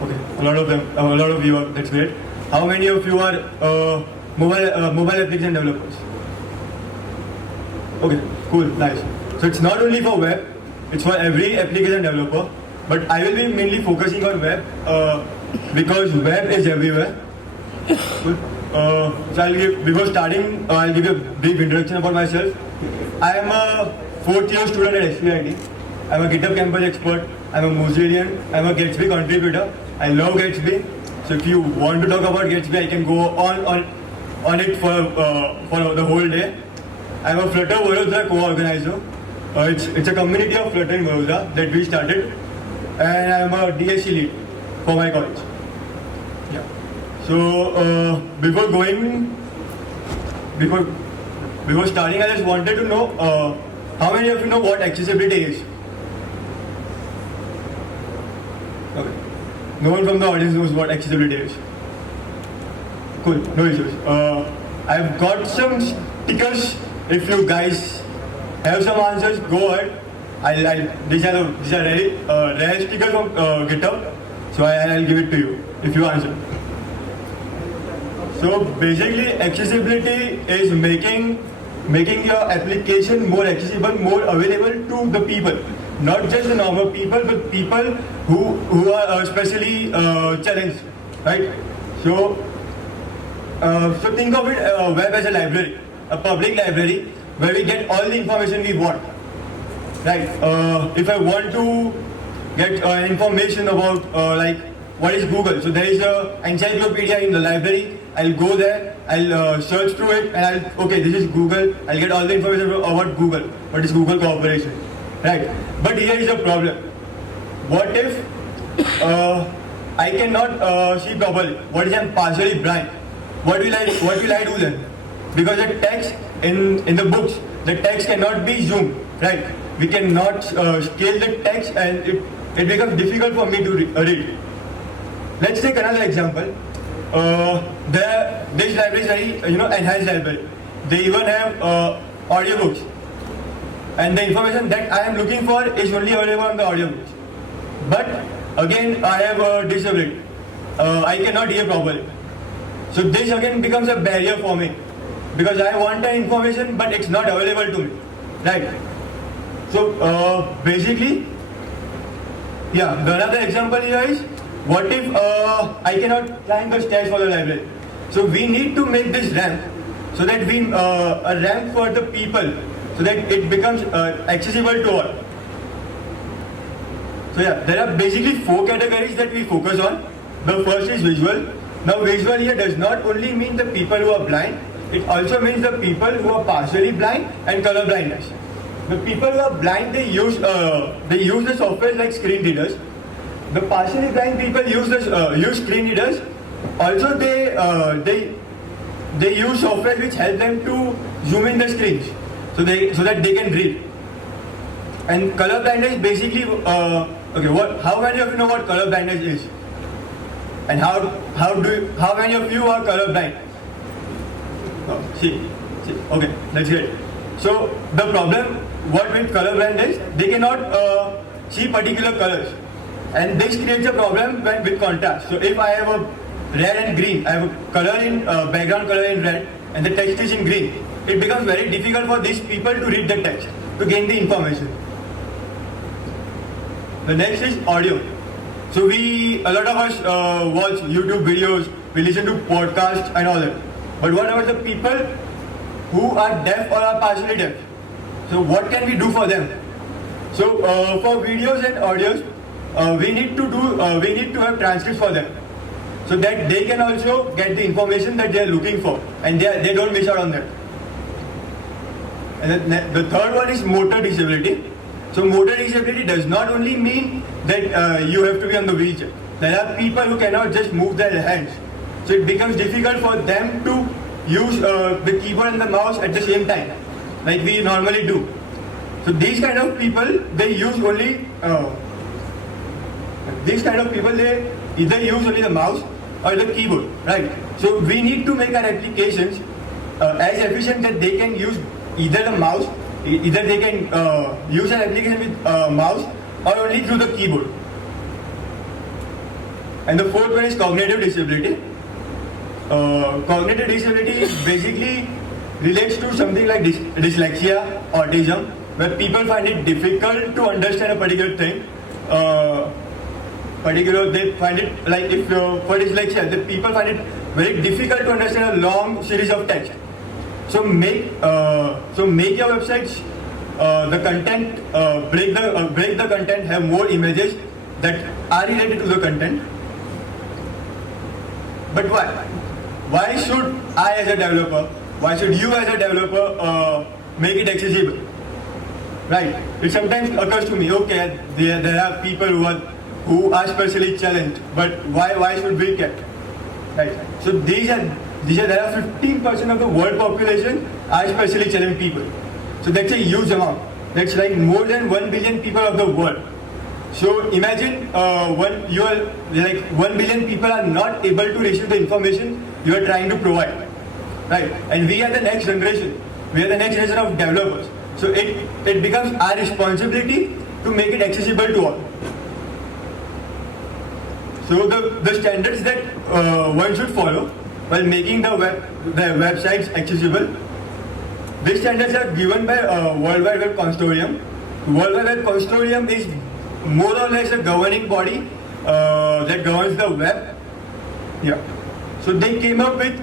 Okay, a lot of them, a lot of you are, that's great. How many of you are mobile application developers? Okay, cool, nice. So it's not only for web, it's for every application developer, but I will be mainly focusing on web because web is everywhere. Cool. So before starting, I'll give you a brief introduction about myself. I am a 4th year student at SPIT. I'm a GitHub campus expert. I'm a Mozillian. I'm a Gatsby contributor. I love Gatsby. So if you want to talk about Gatsby, I can go on it for the whole day. I'm a Flutter Vadodara co-organizer. It's a community of Flutter in Vadodara that we started, and I'm a DSC lead for my college. Yeah. So before starting, I just wanted to know how many of you know what accessibility is? Okay. No one from the audience knows what accessibility is. Cool, no issues. I've got some stickers. If you guys have some answers, go ahead. These are very rare stickers from GitHub, so I'll give it to you if you answer. So basically, accessibility is making your application more accessible, more available to the people. Not just the normal people, but people who are especially challenged, right? So think of it web as a library, a public library where we get all the information we want, right? If I want to get information about like what is Google, so there is a encyclopedia in the library. I'll go there, I'll search through it, and okay, this is Google. I'll get all the information about Google. What is Google Corporation, right? But here is a problem. What if I cannot see properly? What if I'm partially blind? What will I do then? Because the text in the books, the text cannot be zoomed, right? We cannot scale the text, and it becomes difficult for me to read. Let's take another example. This library is very enhanced library. They even have audiobooks, and the information that I am looking for is only available on the audiobooks. But again, I have a disability. I cannot hear properly. So this again becomes a barrier for me because I want the information, but it's not available to me, right? So basically, yeah. The another example here is, what if I cannot climb the stairs for the library? So we need to make this ramp so that a ramp for the people, so that it becomes accessible to all. So yeah, there are basically 4 categories that we focus on. The first is visual. Now visual here does not only mean the people who are blind, it also means the people who are partially blind and color blindness. The people who are blind, they use the software like screen readers. The partially blind people use screen readers. Also, they use software which help them to zoom in the screens so that they can read. And color blindness is basically okay. How many of you know what color blindness is? And how many of you are color blind? Oh, see. Okay, that's great. So the problem what with color blindness, they cannot see particular colors. And this creates a problem with contrast. So if I have a red and green, I have a color in background color in red, and the text is in green, it becomes very difficult for these people to read the text, to gain the information. The next is audio. So a lot of us watch YouTube videos, we listen to podcasts and all that. But what about the people who are deaf or are partially deaf? So what can we do for them? So for videos and audios, we need to have transcripts for them, so that they can also get the information that they are looking for, and they don't miss out on that. And the third one is motor disability. So motor disability does not only mean that you have to be on the wheelchair. There are people who cannot just move their hands, so it becomes difficult for them to use the keyboard and the mouse at the same time, like we normally do. So these kind of people, they use only they either use only the mouse or the keyboard, right? So we need to make our applications as efficient that they can use either the mouse, either they can use an application with mouse or only through the keyboard. And the fourth one is cognitive disability. Cognitive disability basically relates to something like dyslexia, autism, where people find it difficult to understand a particular thing. They find it like if for dyslexia, the people find it very difficult to understand a long series of text. So make your websites the content break the content, have more images that are related to the content. But why? Why should I as a developer? Why should you as a developer make it accessible? Right? It sometimes occurs to me, okay, there are people who are specially challenged, but why should we care? Right? So there are 15% of the world population are specially challenged people. So that's a huge amount. That's like more than 1 billion people of the world. So imagine 1 billion people are not able to receive the information you are trying to provide. Right? And we are the next generation. We are the next generation of developers. So it becomes our responsibility to make it accessible to all. So the standards that one should follow while making the websites accessible, these standards are given by World Wide Web Consortium. World Wide Web Consortium is more or less a governing body that governs the web. Yeah. So they came up with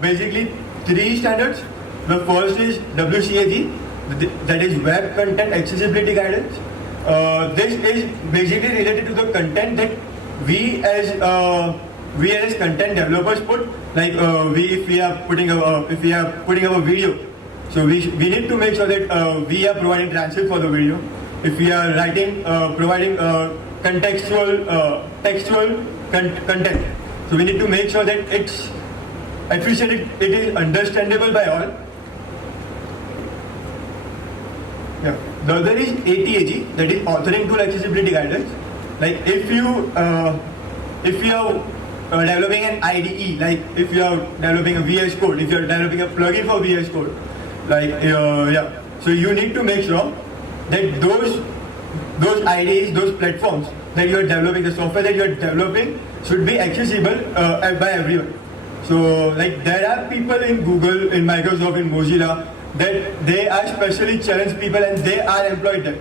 basically 3 standards. The first is WCAG, that is Web Content Accessibility Guidance. This is basically related to the content that we as content developers put. Like if we are putting up a video, so we need to make sure that we are providing transcript for the video. If we are providing contextual textual content, so we need to make sure that it's efficient, it is understandable by all. Yeah. The other is ATAG, that is Authoring Tool Accessibility Guidance. Like if you are developing an IDE, like if you are developing a VS Code, if you are developing a plugin for VS Code, so you need to make sure that those IDEs, those platforms that you are developing, the software that you are developing should be accessible by everyone. So like there are people in Google, in Microsoft, in Mozilla that they are specially challenged people and they are employed there.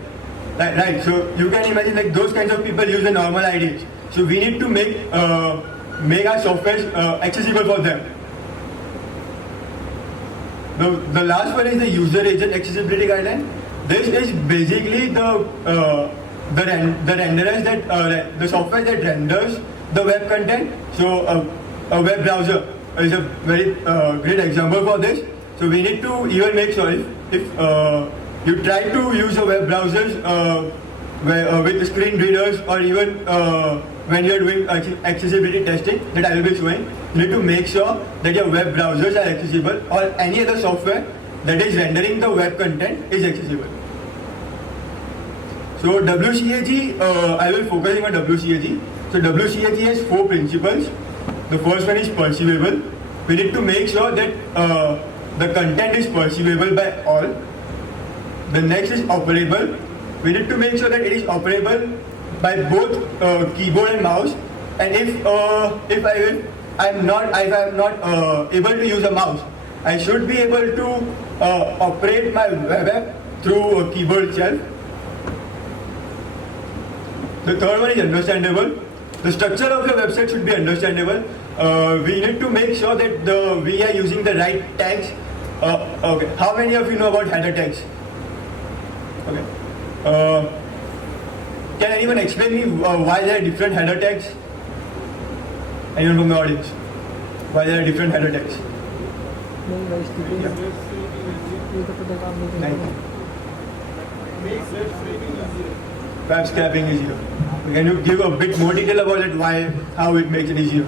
Right. So you can imagine like those kinds of people use the normal IDEs. So we need to make our software accessible for them. The last one is the User Agent Accessibility Guideline. This is basically the renderers that the software that renders the web content. So a web browser is a very great example for this. So we need to even make sure if you try to use a web browsers with screen readers, or even when you are doing accessibility testing that I will be showing, you need to make sure that your web browsers are accessible, or any other software that is rendering the web content is accessible. So WCAG, I will focusing on WCAG. So WCAG has 4 principles. The first one is perceivable. We need to make sure that the content is perceivable by all. The next is operable. We need to make sure that it is operable by both keyboard and mouse. And if I am not able to use a mouse, I should be able to operate my web app through a keyboard itself. The third one is understandable. The structure of your website should be understandable. We need to make sure that we are using the right tags. Okay. How many of you know about header tags? Okay. Can anyone explain me why there are different header tags? Anyone from the audience? Why there are different header tags? Web scraping easier. Can you give a bit more detail about it? How it makes it easier?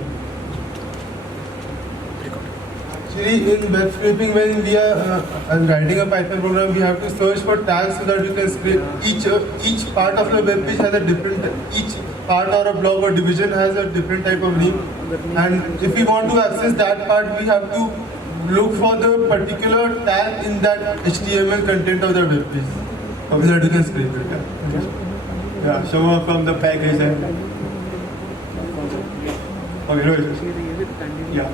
Actually, in web scraping, when we are writing a Python program, we have to search for tags so that we can scrape each part of the web page has a different, each part or a block or division has a different type of name. And if we want to access that part, we have to look for the particular tag in that HTML content of the web page. So that you can scrape it. Yeah, so from the package there. Okay, no issues. Yeah.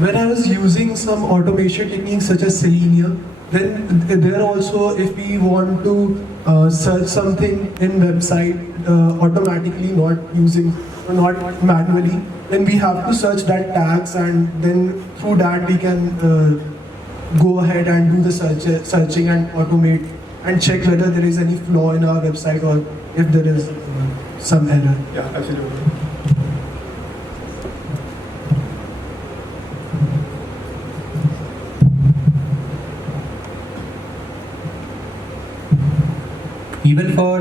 When I was using some automation techniques such as Selenium, then there also, if we want to search something in website automatically, not manually, then we have to search that tags, and then through that we can go ahead and do the searching and automate and check whether there is any flaw in our website or if there is some error. Yeah, absolutely. Even for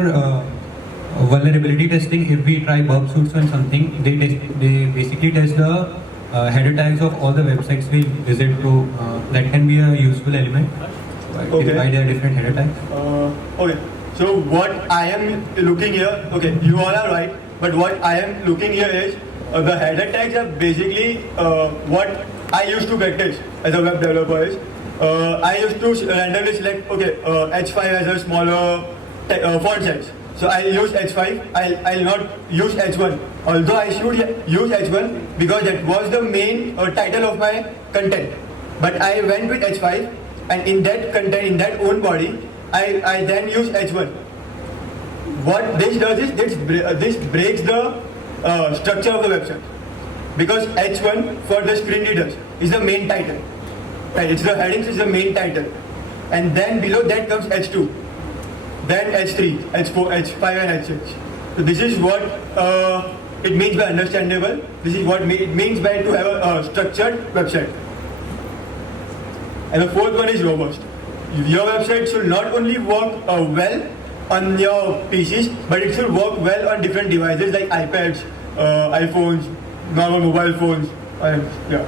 vulnerability testing, if we try bug suits on something, they basically test the header tags of all the websites we visit to. That can be a useful element. Okay. Why there are different header tags? Okay, so what I am looking here, okay, you all are right, but what I am looking here is the header tags are basically what I used to practice as a web developer is I used to randomly select, okay, H5 as a smaller font size. So I'll use H5, I'll not use H1. Although I should use H1 because that was the main title of my content. But I went with H5, and in that content, in that own body, I then use H1. What this does is this breaks the structure of the website. Because H1 for the screen readers is the main title. Right, it's the headings is the main title. And then below that comes H2. Then H3, H4, H5 and H6. So this is what it means by understandable. This is what it means by to have a structured website. And the fourth one is robust. Your website should not only work well on your PCs, but it should work well on different devices like iPads, iPhones, normal mobile phones, and yeah.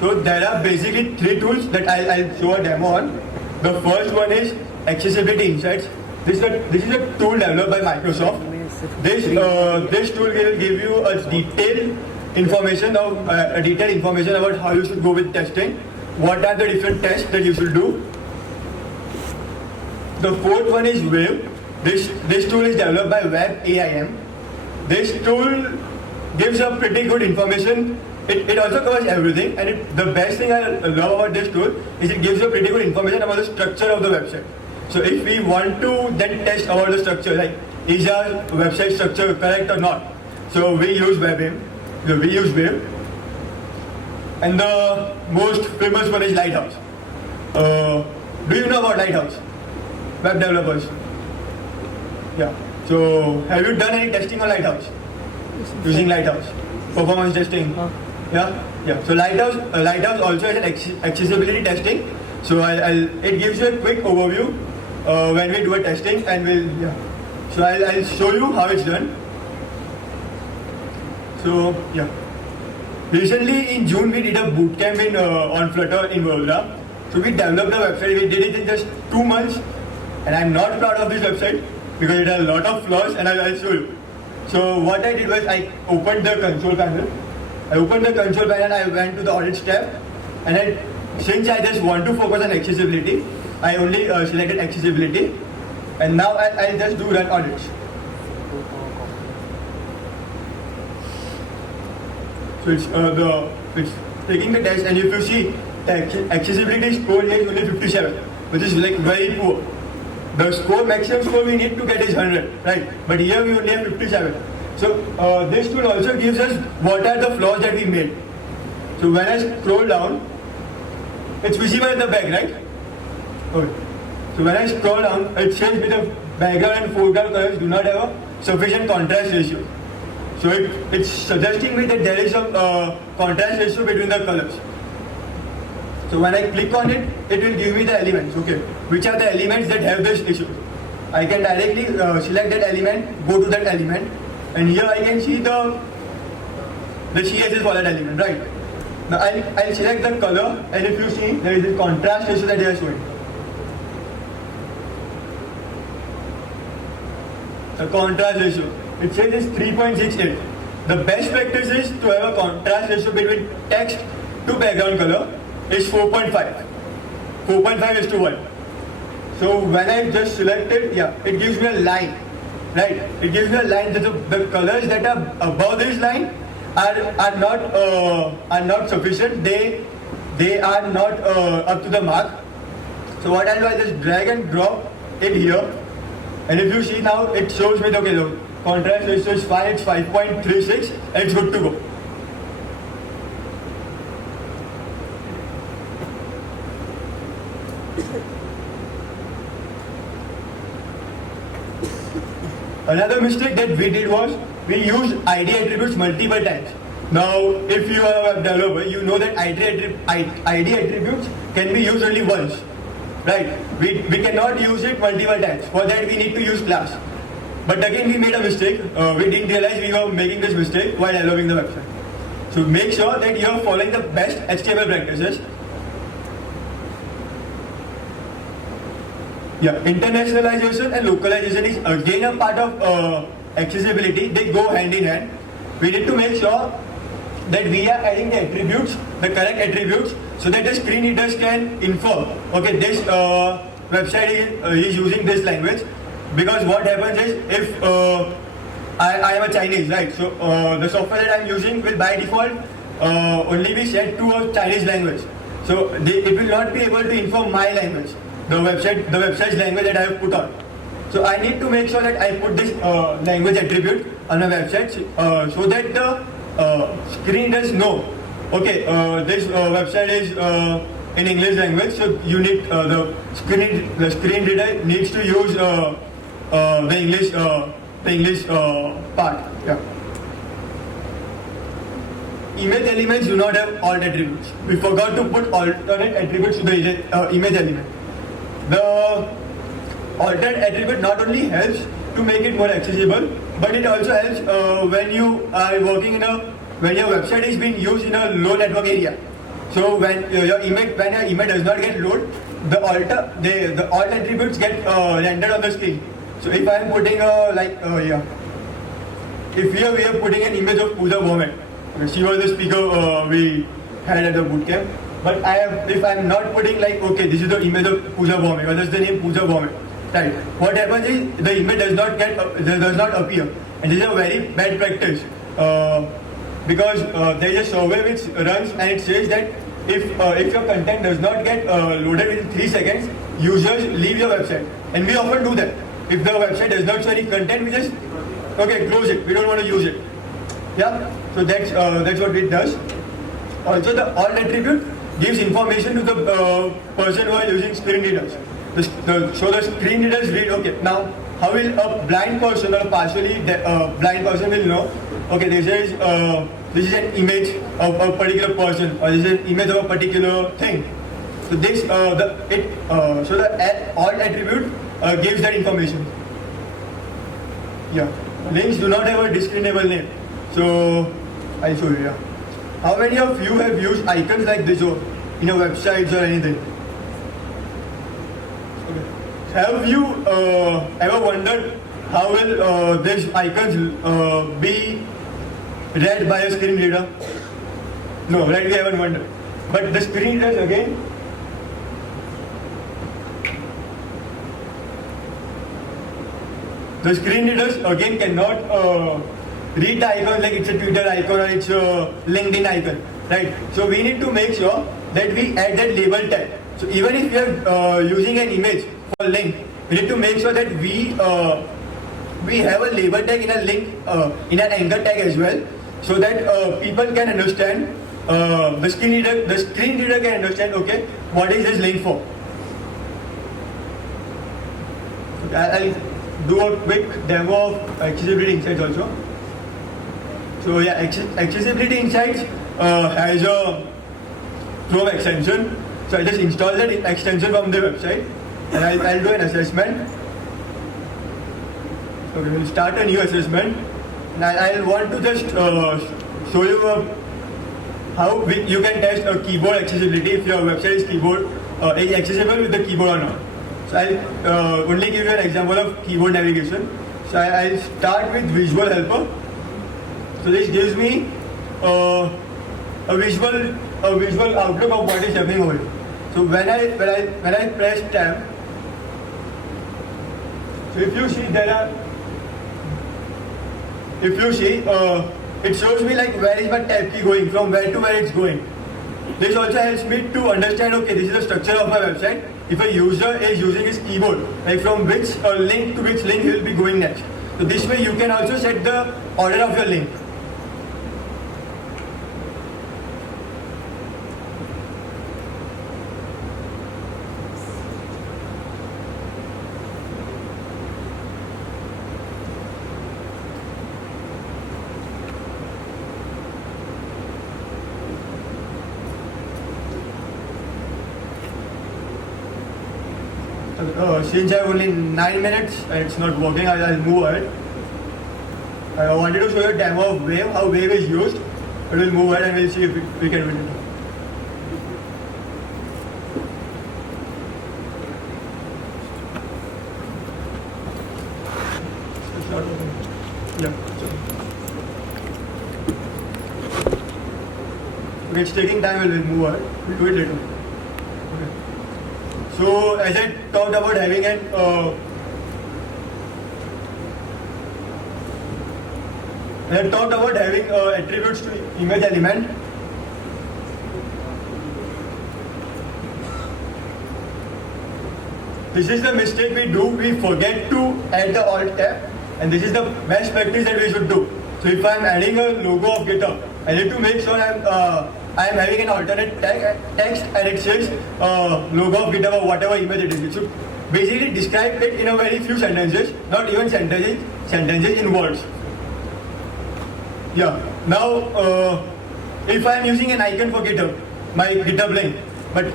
So there are basically three tools that I'll show a demo on. The first one is Accessibility Insights. This is a tool developed by Microsoft. This tool will give you a detailed information about how you should go with testing. What are the different tests that you should do? The fourth one is Wave. This tool is developed by WebAIM. This tool gives a pretty good information. It also covers everything, and the best thing I love about this tool is it gives you pretty good information about the structure of the website. So if we want to then test about the structure, like is our website structure correct or not? So we use WebAIM, we use Wave, and the most famous one is Lighthouse. Do you know about Lighthouse? Web developers. Yeah. So have you done any testing on Lighthouse? Using Lighthouse, performance testing. Yeah. So Lighthouse also has an accessibility testing. So it gives you a quick overview when we do a testing, and So I'll show you how it's done. So yeah. Recently in June we did a bootcamp on Flutter in Vadodara. So we developed a website. We did it in just 2 months, and I'm not proud of this website because it has a lot of flaws, and I'll show you. So what I did was I opened the console panel. I went to the audits tab, and since I just want to focus on accessibility, I only selected accessibility, and now I'll just do run audits. So it's taking the test, and if you see the accessibility score here is only 57, which is like very poor. The maximum score we need to get is 100, right? But here we only have 57. So this tool also gives us what are the flaws that we made. So when I scroll down, it's visible at the back, right? Okay. So when I scroll down, it says with the background and foreground colors do not have a sufficient contrast ratio. So it's suggesting me that there is some contrast ratio between the colors. So when I click on it, it will give me the elements, okay? Which are the elements that have this issue. I can directly select that element, go to that element, and here I can see the CSS for that element, right? Now I'll select the color, and if you see, there is a contrast ratio that they are showing. The contrast ratio, it says is 3.68. The best practice is to have a contrast ratio between text to background color is 4.5. 4.5:1. So when I just select it, yeah, it gives me a line, right? It gives me a line that the colors that are above this line are not sufficient. They are not up to the mark. So what I'll do, I'll just drag and drop it here, and if you see now, it shows me okay, the contrast ratio is 5, it's 5.36, and it's good to go. Another mistake that we did was we used ID attributes multiple times. Now, if you are a web developer, you know that ID attributes can be used only once, right? We cannot use it multiple times. For that, we need to use class. But again, we made a mistake. We didn't realize we were making this mistake while developing the website. So make sure that you are following the best HTML practices. Yeah, internationalization and localization is again a part of accessibility. They go hand in hand. We need to make sure that we are adding the attributes, the correct attributes, so that the screen readers can infer, okay, this website is using this language. Because what happens is, if I am a Chinese, right? So the software that I am using will by default only be set to a Chinese language. So it will not be able to infer my language, the website's language that I have put on. So I need to make sure that I put this language attribute on a website so that the screen does know, okay, this website is in English language, so you need the screen reader needs to use the English part. Yeah. Image elements do not have alt attributes. We forgot to put alternate attributes to the image element. The alternate attribute not only helps to make it more accessible, but it also helps when you are working when your website is being used in a low network area. So when your image does not get load, the alt attributes get rendered on the screen. So if I am putting if here we are putting an image of Pooja Bhome, she was the speaker we had at the bootcamp. But if I am not putting okay, this is the image of Pooja Bhome, or that's the name Pooja Bhome, right? What happens is the image does not appear, and this is a very bad practice because there is a survey which runs and it says that if your content does not get loaded within 3 seconds, users leave your website, and we often do that. If the website does not show any content, we just close it. We don't want to use it. Yeah. So that's what it does. Also, the alt attribute gives information to the person who is using screen readers. So the screen readers read, okay, now how will a blind person or a partially blind person will know, okay, this is an image of a particular person, or this is an image of a particular thing. So the alt attribute gives that information. Yeah. Links do not have a discriminable name. So I'll show you. Yeah. How many of you have used icons like this in your websites or anything? Okay. Have you ever wondered how will these icons be read by a screen reader? No, right? We haven't wondered. But the screen readers again. The screen readers again cannot read the icon like it's a Twitter icon or it's a LinkedIn icon, right? So we need to make sure that we add that label tag. So even if we are using an image for link, we need to make sure that we have a label tag in a link, in an anchor tag as well, so that people can understand, the screen reader can understand, okay, what is this link for? Okay, I'll do a quick demo of accessibility insights also. So yeah, accessibility insights has a Chrome extension. So I just install that extension from the website, and I'll do an assessment. So we will start a new assessment, and I'll want to just show you how you can test a keyboard accessibility if your website is accessible with the keyboard or not. So I'll only give you an example of keyboard navigation. So I'll start with visual helper. So this gives me a visual outlook of what is happening over here. So when I press tab, so if you see it shows me like where is my tab key going, from where to where it's going. This also helps me to understand, okay, this is the structure of my website. If a user is using his keyboard, like from which link to which link he will be going next. So this way you can also set the order of your link. Since I have only 9 minutes and it's not working, I'll move ahead. I wanted to show you a demo of Wave, how Wave is used. But we'll move ahead and we'll see if we can win it. Yeah. Okay, it's taking time, we'll move ahead. We'll do it later. So as I talked about having attributes to image element. This is the mistake we do. We forget to add the alt tab, and this is the best practice that we should do. So if I am adding a logo of GitHub, I need to make sure I am having an alternate text and it says logo of GitHub or whatever image it is. It should basically describe it in a very few sentences, not even sentences in words. Yeah. Now, if I am using an icon for GitHub, my GitHub link, but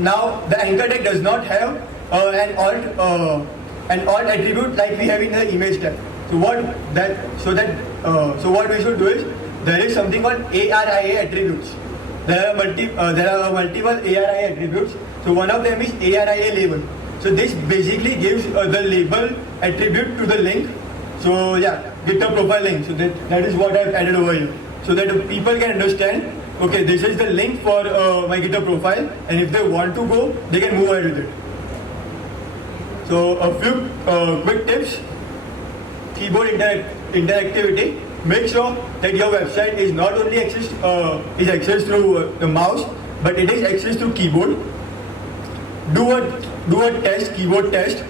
now the anchor tag does not have an alt attribute like we have in the image tag. So what we should do is, there is something called ARIA attributes. There are multiple ARIA attributes. So one of them is ARIA label. So this basically gives the label attribute to the link. So yeah, GitHub profile link. So that is what I've added over here. So that people can understand, okay, this is the link for my GitHub profile, and if they want to go, they can move ahead with it. So a few quick tips. Keyboard interactivity. Make sure that your website is not only accessed through the mouse, but it is accessed through keyboard. Do a test, keyboard test.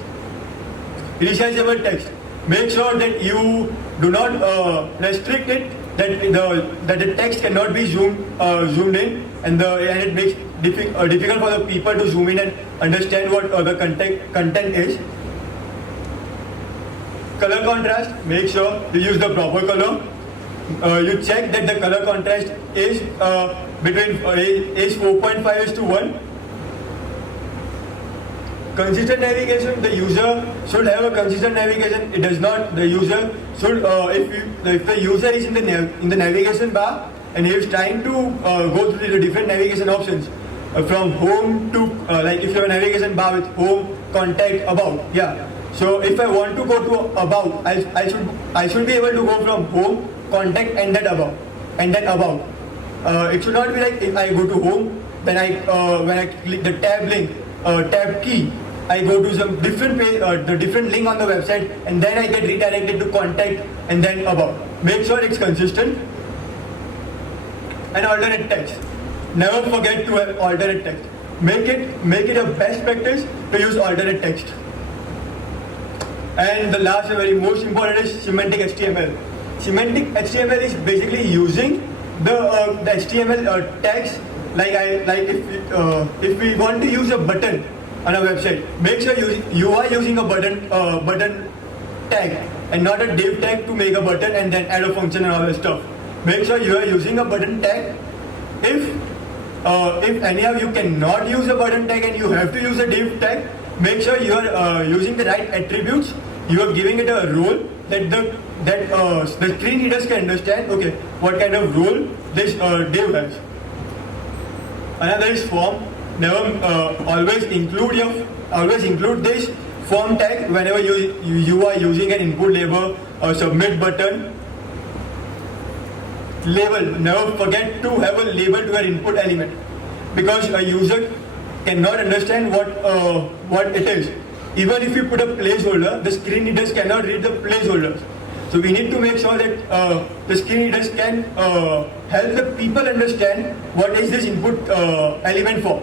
Resizable text. Make sure that you do not restrict it, that the text cannot be zoomed in, and it makes difficult for the people to zoom in and understand what the content is. Color contrast, make sure you use the proper color. You check that the color contrast is between 4.5:1. Consistent navigation, the user should have a consistent navigation. It does not. The user should, if the user is in the navigation bar and he is trying to go through the different navigation options from home to like if you have a navigation bar with home, contact, about, yeah. So if I want to go to about, I should be able to go from home, contact, and then about. It should not be like if I go to home, then when I click the tab link, tab key, I go to some different page, the different link on the website, and then I get redirected to contact and then about. Make sure it's consistent. And alternate text. Never forget to have alternate text. Make it a best practice to use alternate text. And the last and very most important is semantic HTML. Semantic HTML is basically using the HTML tags. Like if we want to use a button on a website, make sure you are using a button tag and not a div tag to make a button and then add a function and all that stuff. Make sure you are using a button tag. If any of you cannot use a button tag and you have to use a div tag, make sure you are using the right attributes. You are giving it a role that the screen readers can understand. Okay, what kind of role this div has. Another is form. Never always include this form tag whenever you are using an input label or submit button. Label. Never forget to have a label to your input element. because a user cannot understand what it is. Even if you put a placeholder, the screen readers cannot read the placeholders. So we need to make sure that the screen readers can help the people understand what is this input element for.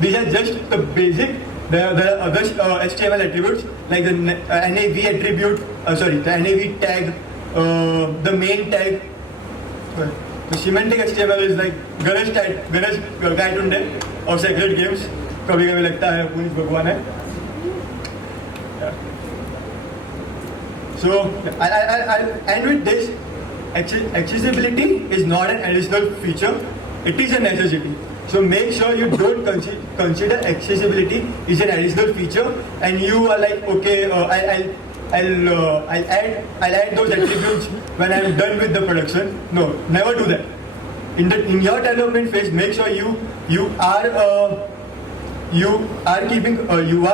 These are just the basic. There are other HTML attributes like the NAV attribute, the NAV tag, the main tag. The semantic HTML is like Ganesh guy tunde और Sacred Games. कभी कभी लगता है police भगवान है. So I'll end with this. Accessibility is not an additional feature; it is a necessity. So make sure you don't consider accessibility is an additional feature, and you are like, okay, I'll add those attributes when I'm done with the production. No, never do that. In your development phase, make sure you are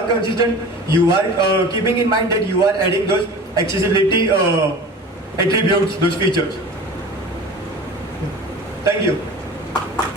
consistent. You are keeping in mind that you are adding those accessibility attributes, those features. Thank you.